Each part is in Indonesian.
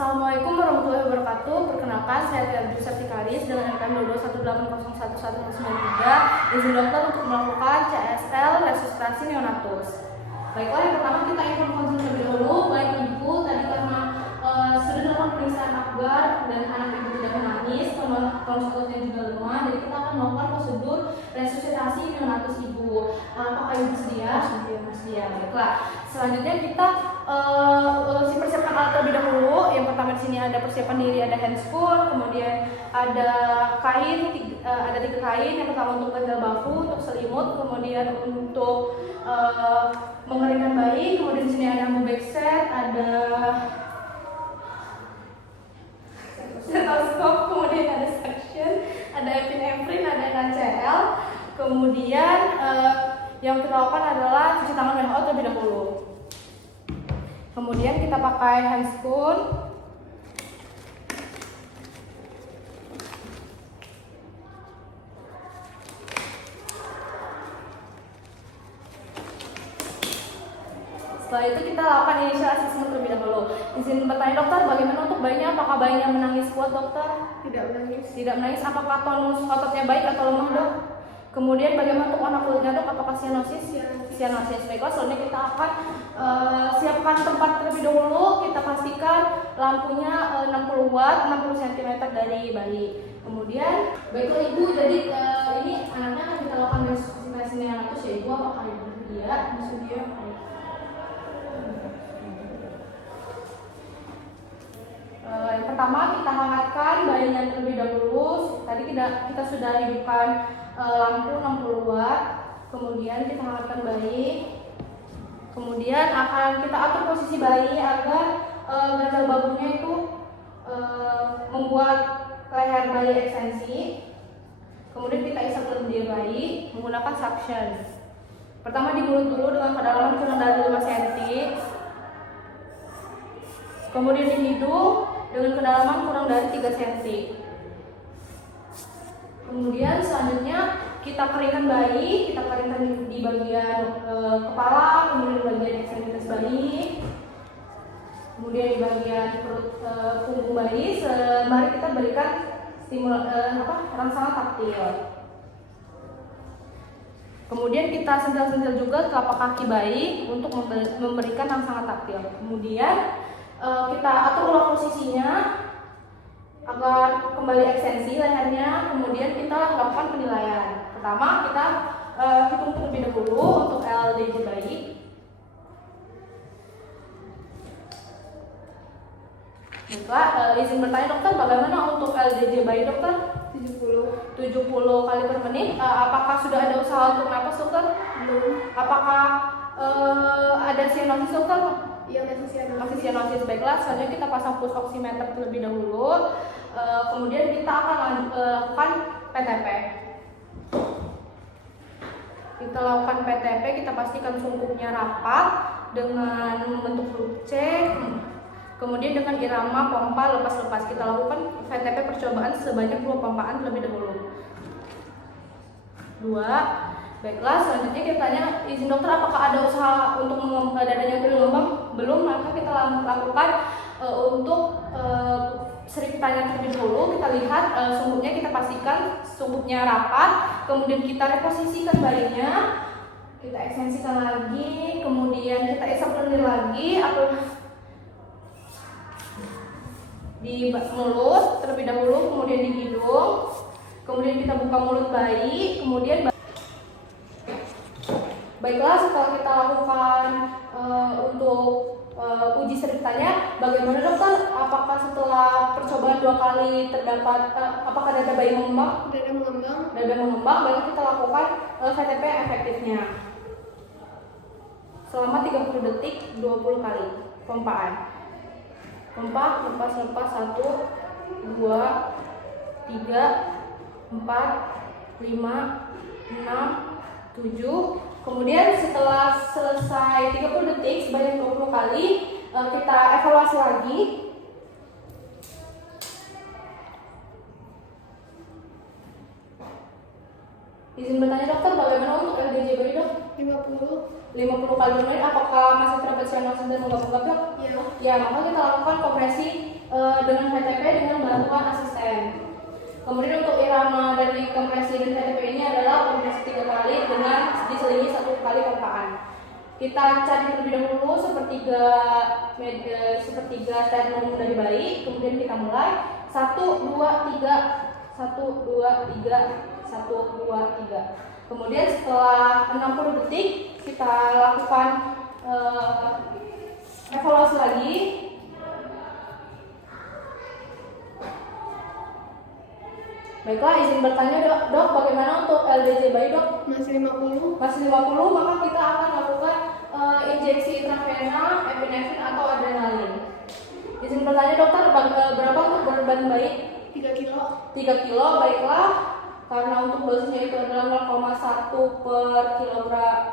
Assalamualaikum warahmatullahi wabarakatuh. Perkenalkan, saya Tiara Septikaris dengan NPM 2218011193. Izin dokter untuk melakukan CSL resusitasi neonatus. Baiklah, yang pertama kita informasi terlebih dahulu. Baik ibu, tadi karena sudah dilakukan pemeriksaan akbar dan anak ibu tidak menangis, konsultasinya juga lemah, jadi kita akan melakukan prosedur resusitasi neonatus ibu. Apakah ibu bersedia? Bersedia. Baiklah. Selanjutnya kita persiapkan alat terlebih dahulu. Yang pertama di sini ada persiapan diri, ada handscoon, kemudian ada kain, ada 3 kain. Yang pertama untuk bantal bahu, untuk selimut, kemudian untuk mengeringkan bayi. Kemudian di sini ada mobile set, ada stetoskop, kemudian ada suction, ada epinefrin, ada NaCl. Kemudian yang kita lakukan adalah cuci tangan WHO terlebih dahulu. Kemudian kita pakai handscoon. Setelah itu kita lakukan initial assessment terlebih dahulu. Izin bertanya dokter, bagaimana untuk bayinya? Apakah bayinya menangis kuat dokter? Tidak menangis. Tidak menangis. Apakah tonus ototnya baik atau lemah dok? Kemudian bagaimana untuk warna kulitnya dok? Apakah cyanosis? Cyanosis. Baiklah, selanjutnya kita akan siapkan tempat terlebih dahulu. Kita pastikan lampunya 60 watt, 60 cm dari bayi. Kemudian, baiklah ibu, jadi ini anaknya akan kita lakukan resusitasi neonatus ya ibu. Apakah ibu bersedia? Bersedia. Yang pertama kita hangatkan bayinya terlebih dahulu. Tadi kita sudah hidupkan lampu 60 watt. Kemudian kita hangatkan bayi. Kemudian akan kita atur posisi bayi agar ganjal bahunya itu membuat leher bayi ekstensi. Kemudian kita isap lendir bayi menggunakan suction. Pertama di mulut dulu dengan kedalaman kurang dari 5 cm. Kemudian di hidung dengan kedalaman kurang dari 3 cm. Kemudian selanjutnya kita keringkan bayi, kita keringkan di bagian kepala, kemudian di bagian ekstremitas bayi, kemudian di bagian perut punggung bayi. Mari kita berikan rangsangan taktil. Kemudian kita sentil-sentil juga telapak kaki bayi untuk memberikan rangsangan taktil. Kemudian kita atur ulang posisinya agar kembali ekstensi lehernya. Kemudian kita lakukan penilaian. Pertama kita hitung terlebih dahulu untuk LDJ bayi. Baiklah, izin bertanya dokter, bagaimana untuk LDJ bayi dokter? 70 kali per menit. Apakah sudah ada usaha untuk napas dokter? Belum. Apakah ada cyanosis dokter? Iya, masih cyanosis. Baiklah, selanjutnya kita pasang pulse oximeter terlebih dahulu. Kemudian kita akan lakukan PTP. Kita lakukan PTP, kita pastikan sungkupnya rapat dengan membentuk huruf C. Kemudian dengan irama pompa lepas-lepas. Kita lakukan VTP percobaan sebanyak 2 pompaan terlebih dahulu. 2. Baiklah, selanjutnya kita tanya, izin dokter apakah ada usaha untuk dadanya untuk mengembang? Belum, maka kita lakukan untuk seriptanya terlebih dahulu. Kita lihat sungkupnya, kita pastikan sungkupnya rapat. Kemudian kita reposisikan bayinya, kita ekstensikan lagi, kemudian kita isap lendir lagi atau di mulut terlebih dahulu, kemudian di hidung, kemudian kita buka mulut bayi, kemudian baiklah, setelah kita lakukan untuk uji seriptanya, bagaimana dokter? Apakah setelah percobaan 2 kali terdapat apakah dada bayi mengembang? Dada mengembang, baiklah kita lakukan VTP efektifnya selama 30 detik 20 kali pompaan. Pompa lepas 1, 2, 3, 4, 5, 6, 7. Kemudian setelah selesai 30 detik sebanyak 20 kali, kita evaluasi lagi. Izin bertanya dokter, bagaimana untuk LDJ bayi dok? 50 kali per menit. Apakah masih terdapat cyanosis dan menggap-menggap dok? Iya. Ya, maka kita lakukan kompresi dengan VTP dengan bantuan asisten. Kemudian untuk irama dari kompresi dan VTP ini adalah kompresi 3 kali dengan diselingi 1 kali pompaan. Kita cari terlebih dahulu sepertiga sternum dari bayi, kemudian kita mulai 1 2 3 1 2 3 1 2 3. Kemudian setelah 60 detik kita lakukan evaluasi lagi. Baiklah, izin bertanya dok, bagaimana untuk LDJ bayi dok? Masih 50. Masih 50, maka kita akan lakukan injeksi intravena, epinefrin atau adrenalin. Izin bertanya dokter, berapa untuk beban bayi? 3 kilo. 3 kilo, baiklah. Karena untuk dosisnya itu adalah 0,1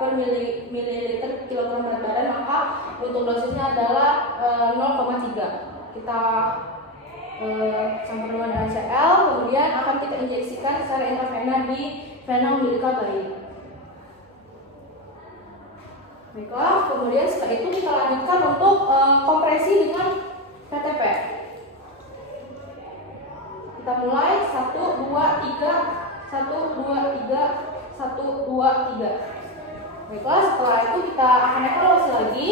per mililiter kilogram berat badan, maka untuk dosisnya adalah 0,3. Kita campur dengan HCl, kemudian akan kita injeksikan secara intravena di vena umbilical bayi. Baiklah, kemudian setelah itu kita lanjutkan untuk kompresi dengan VTP. Kita mulai 1 2 3 1 2 3 1 2 3. Baiklah, setelah itu kita akan evaluasi lagi.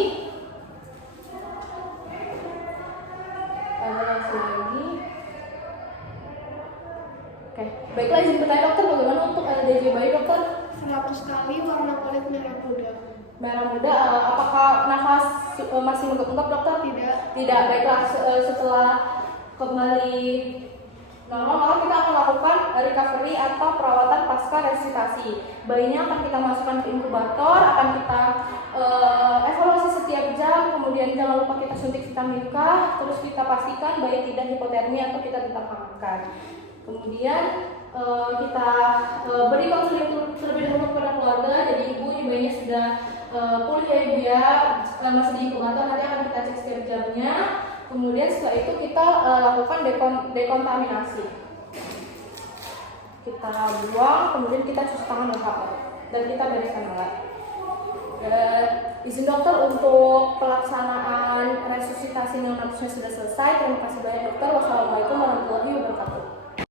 Oke, baiklah, izin bertanya dokter, bagaimana untuk LDJ bayi dokter? 100 kali warna kulit merah muda. Merah muda, apakah nafas masih menggap-menggap dokter? Tidak. Tidak, baiklah, setelah kembali normal maka kita akan lakukan recovery atau perawatan pasca resusitasi. Bayinya akan kita masukkan ke inkubator, akan kita evaluasi setiap jam, kemudian jangan lupa kita suntik vitamin K, terus kita pastikan bayi tidak hipotermia atau kita tetap hangatkan. Kemudian kita beri konseling terlebih dahulu kepada keluarga. Jadi ibu, bayinya sudah pulih ya ibu ya, masih di inkubator, nanti akan kita cek setiap jamnya. Kemudian setelah itu kita lakukan dekontaminasi. Kita buang, kemudian kita cuci tangan dan kita bereskan alat. Izin dokter untuk pelaksanaan resusitasi neonatusnya sudah selesai. Terima kasih banyak dokter. Wassalamualaikum warahmatullahi wabarakatuh.